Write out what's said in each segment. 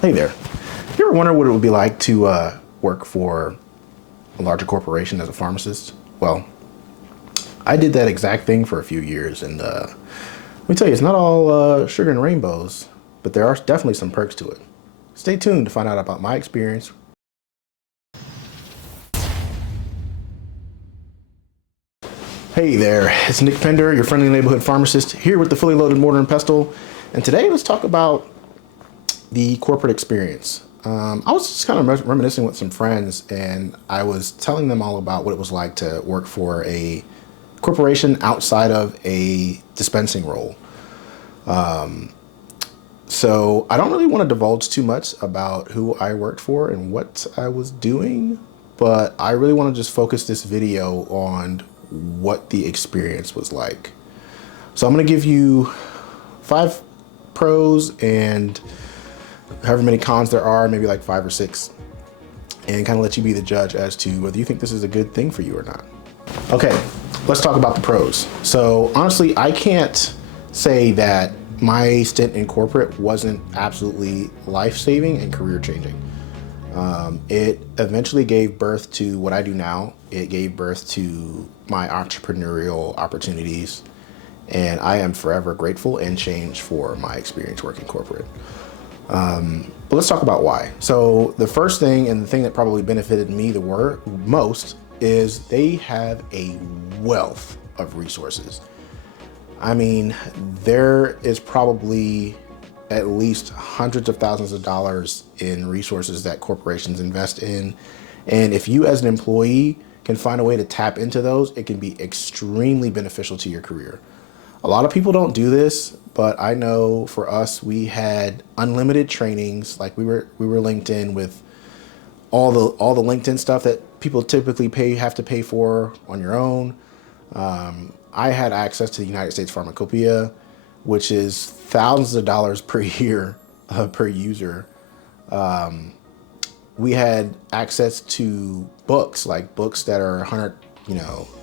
Hey there. You ever wonder what it would be like to work for a larger corporation as a pharmacist? Well, I did that exact thing for a few years, and let me tell you, it's not all sugar and rainbows, but there are definitely some perks to it. Stay tuned to find out about my experience. Hey there, it's Nick Pender, your friendly neighborhood pharmacist, here with the fully loaded mortar and pestle, and today let's talk about the corporate experience. I was just kind of reminiscing with some friends, and I was telling them all about what it was like to work for a corporation outside of a dispensing role. So I don't really want to divulge too much about who I worked for and what I was doing, but I really want to just focus this video on what the experience was like. So I'm going to give you 5 pros and however many cons there are, maybe like 5 or 6, and kind of let you be the judge as to whether you think this is a good thing for you or not. Okay, let's talk about the pros. So honestly, I can't say that my stint in corporate wasn't absolutely life-saving and career-changing. It eventually gave birth to what I do now. It gave birth to my entrepreneurial opportunities, and I am forever grateful and changed for my experience working corporate. But let's talk about why. So the first thing, and the thing that probably benefited me the most, is they have a wealth of resources. I mean, there is probably at least hundreds of thousands of dollars in resources that corporations invest in. And if you as an employee can find a way to tap into those, it can be extremely beneficial to your career. A lot of people don't do this, but I know for us, we had unlimited trainings. Like we were linked in with all the LinkedIn stuff that people typically have to pay for on your own. I had access to the United States Pharmacopoeia, which is thousands of dollars per year per user. We had access to books, like books that are $100,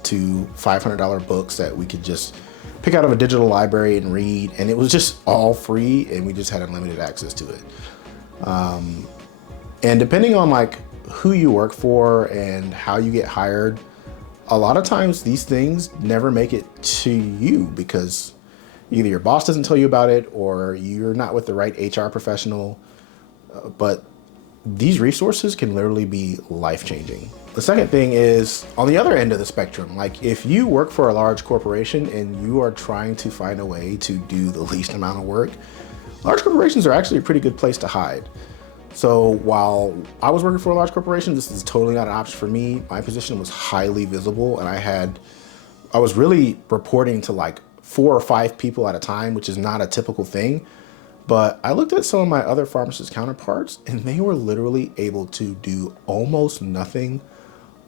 to $500 books that we could just pick out of a digital library and read, and it was just all free, and we just had unlimited access to it. And depending on like who you work for and how you get hired, a lot of times these things never make it to you because either your boss doesn't tell you about it or you're not with the right HR professional. But these resources can literally be life-changing. The second thing is on the other end of the spectrum. Like if you work for a large corporation and you are trying to find a way to do the least amount of work, large corporations are actually a pretty good place to hide. So while I was working for a large corporation, this is totally not an option for me. My position was highly visible, and I was really reporting to like 4 or 5 people at a time, which is not a typical thing. But I looked at some of my other pharmacist counterparts, and they were literally able to do almost nothing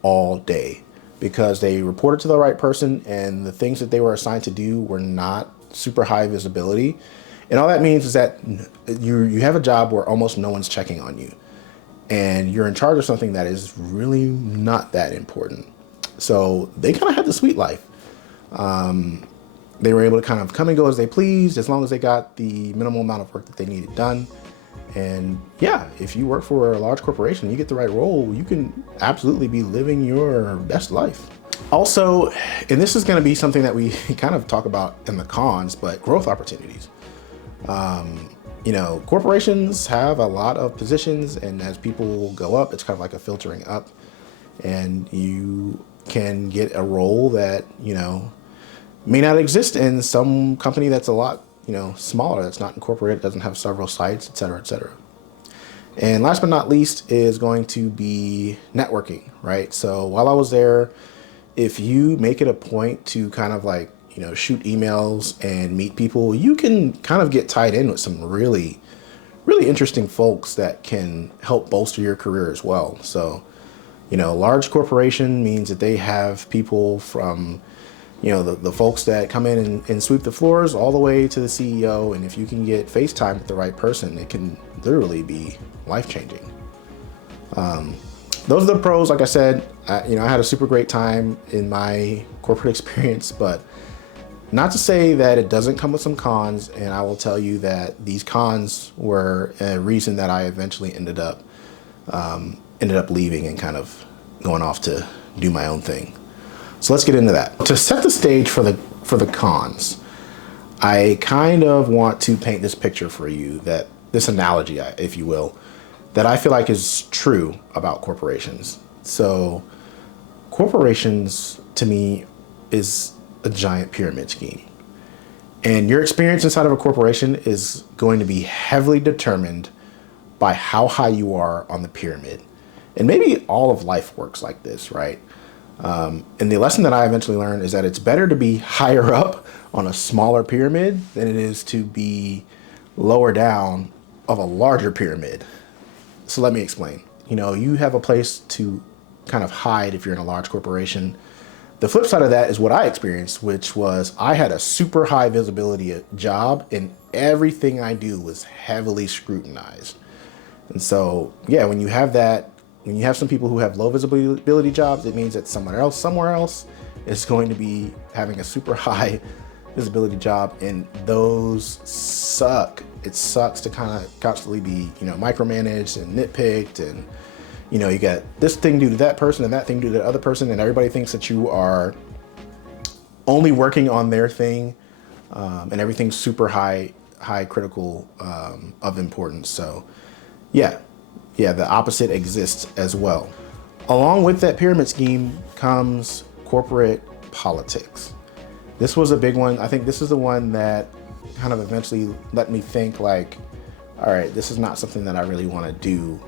all day because they reported to the right person, and the things that they were assigned to do were not super high visibility. And all that means is that you have a job where almost no one's checking on you, and you're in charge of something that is really not that important. So they kind of had the sweet life. They were able to kind of come and go as they pleased, as long as they got the minimal amount of work that they needed done. And yeah, if you work for a large corporation, you get the right role, you can absolutely be living your best life. Also, and this is going to be something that we kind of talk about in the cons, but growth opportunities. Corporations have a lot of positions, and as people go up, it's kind of like a filtering up, and you can get a role that, may not exist in some company that's a lot, smaller, that's not incorporated, doesn't have several sites, et cetera, et cetera. And last but not least is going to be networking, right? So while I was there, if you make it a point to kind of like, shoot emails and meet people, you can kind of get tied in with some really, really interesting folks that can help bolster your career as well. So, large corporation means that they have people from, the folks that come in and sweep the floors all the way to the CEO. And if you can get FaceTime with the right person, it can literally be life-changing. Those are the pros. Like I said, I had a super great time in my corporate experience, but Not to say that it doesn't come with some cons, and I will tell you that these cons were a reason that I eventually ended up leaving and kind of going off to do my own thing. So let's get into that. To set the stage for the cons, I kind of want to paint this picture for you, that this analogy, if you will, that I feel like is true about corporations. So corporations, to me, is a giant pyramid scheme. And your experience inside of a corporation is going to be heavily determined by how high you are on the pyramid. And maybe all of life works like this, right? And the lesson that I eventually learned is that it's better to be higher up on a smaller pyramid than it is to be lower down of a larger pyramid. So let me explain. You have a place to kind of hide if you're in a large corporation. The flip side of that is what I experienced, which was I had a super high visibility job and everything I do was heavily scrutinized. And so, yeah, when you have some people who have low visibility jobs, it means that somewhere else is going to be having a super high visibility job, and those suck. It sucks to kind of constantly be, micromanaged and nitpicked, and you got this thing due to that person and that thing due to the other person, and everybody thinks that you are only working on their thing, and everything's super high critical of importance. So yeah, the opposite exists as well. Along with that pyramid scheme comes corporate politics. This was a big one. I think this is the one that kind of eventually let me think like, all right, this is not something that I really want to do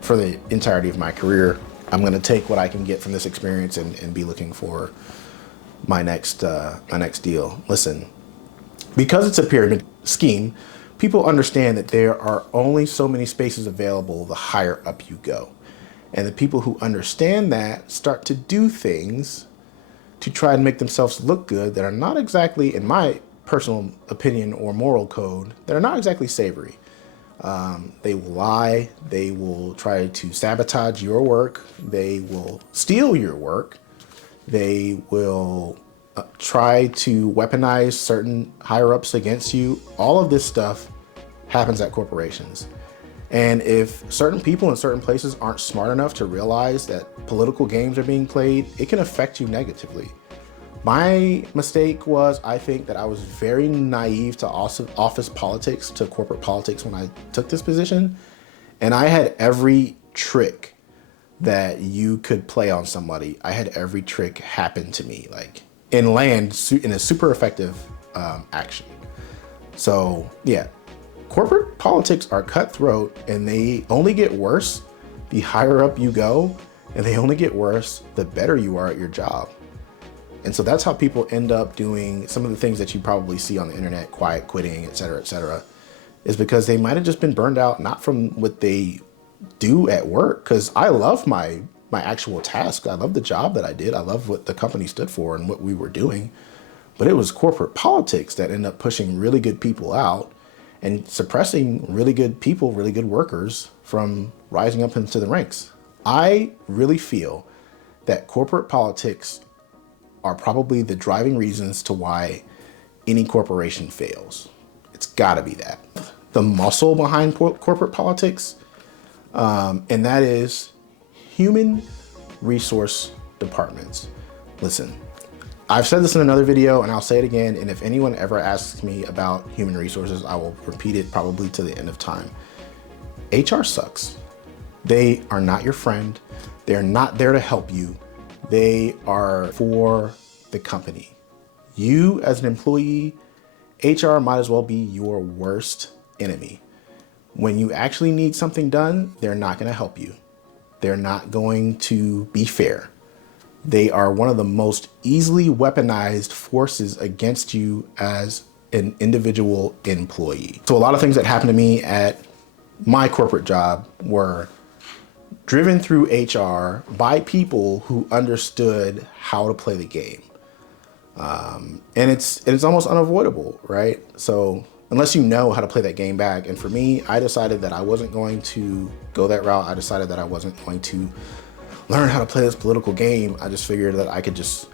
for the entirety of my career. I'm going to take what I can get from this experience and be looking for my next deal. Listen, because it's a pyramid scheme, people understand that there are only so many spaces available the higher up you go. And the people who understand that start to do things to try and make themselves look good that are not exactly, in my personal opinion or moral code, that are not exactly savory. They will lie, they will try to sabotage your work, they will steal your work, they will try to weaponize certain higher ups against you. All of this stuff happens at corporations. And if certain people in certain places aren't smart enough to realize that political games are being played, it can affect you negatively. My mistake was, I think, that I was very naive to office politics, to corporate politics when I took this position. And I had every trick that you could play on somebody. I had every trick happen to me, like in a super effective action. So yeah, corporate politics are cutthroat, and they only get worse the higher up you go, and they only get worse the better you are at your job. And so that's how people end up doing some of the things that you probably see on the internet, quiet quitting, et cetera, is because they might have just been burned out, not from what they do at work. Because I love my actual task. I love the job that I did. I love what the company stood for and what we were doing. But it was corporate politics that ended up pushing really good people out and suppressing really good people, really good workers from rising up into the ranks. I really feel that corporate politics are probably the driving reasons to why any corporation fails. It's gotta be that. The muscle behind corporate politics, and that is human resource departments. Listen, I've said this in another video and I'll say it again, and if anyone ever asks me about human resources, I will repeat it probably to the end of time. HR sucks. They are not your friend. They're not there to help you. They are for the company. You as an employee, HR might as well be your worst enemy. When you actually need something done, they're not going to help you. They're not going to be fair. They are one of the most easily weaponized forces against you as an individual employee. So a lot of things that happened to me at my corporate job were driven through HR by people who understood how to play the game. And it's almost unavoidable, right? So unless you know how to play that game back, and for me, I decided that I wasn't going to go that route. I decided that I wasn't going to learn how to play this political game. I just figured that I could just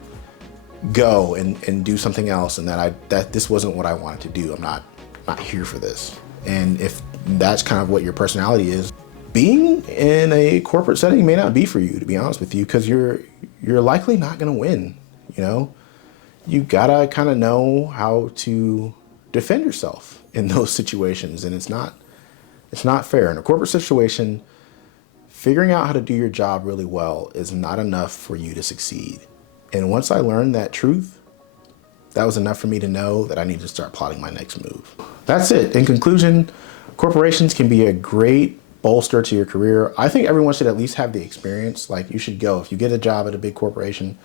go and do something else, and that this wasn't what I wanted to do. I'm not here for this. And if that's kind of what your personality is, being in a corporate setting may not be for you, to be honest with you, because you're likely not going to win. You gotta kind of know how to defend yourself in those situations, and it's not fair in a corporate situation. Figuring out how to do your job really well is not enough for you to succeed. And once I learned that truth, that was enough for me to know that I need to start plotting my next move. That's it. In conclusion, corporations can be a great bolster to your career. I think everyone should at least have the experience. Like, you should go. If you get a job at a big corporation,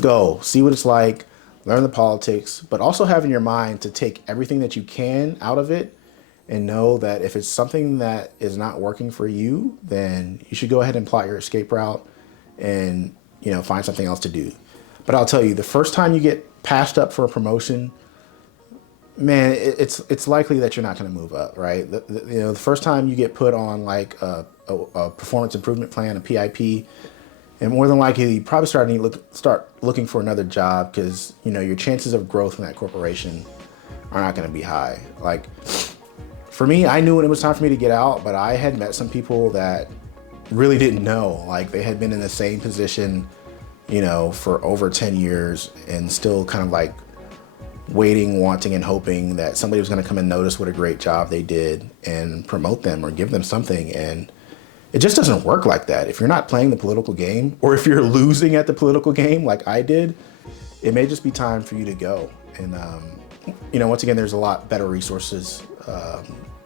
go. See what it's like, learn the politics, but also have in your mind to take everything that you can out of it and know that if it's something that is not working for you, then you should go ahead and plot your escape route and, find something else to do. But I'll tell you, the first time you get passed up for a promotion, man, it's likely that you're not going to move up, right? The first time you get put on like a performance improvement plan, a PIP, and more than likely you probably start looking for another job, because your chances of growth in that corporation are not going to be high. Like, for me, I knew when it was time for me to get out, but I had met some people that really didn't know. Like, they had been in the same position, for over 10 years and still kind of like waiting, wanting, and hoping that somebody was going to come and notice what a great job they did and promote them or give them something. And it just doesn't work like that. If you're not playing the political game, or if you're losing at the political game like I did, it may just be time for you to go. And, once again, there's a lot better resources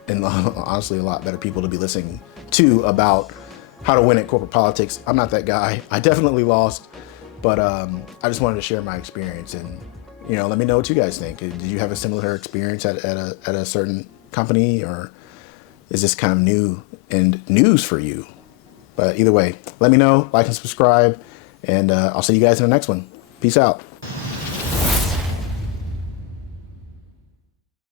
and honestly a lot better people to be listening to about how to win at corporate politics. I'm not that guy. I definitely lost, but I just wanted to share my experience, and let me know what you guys think. Did you have a similar experience at a certain company, or is this kind of new and news for you? But either way, let me know, like and subscribe, and I'll see you guys in the next one. Peace out.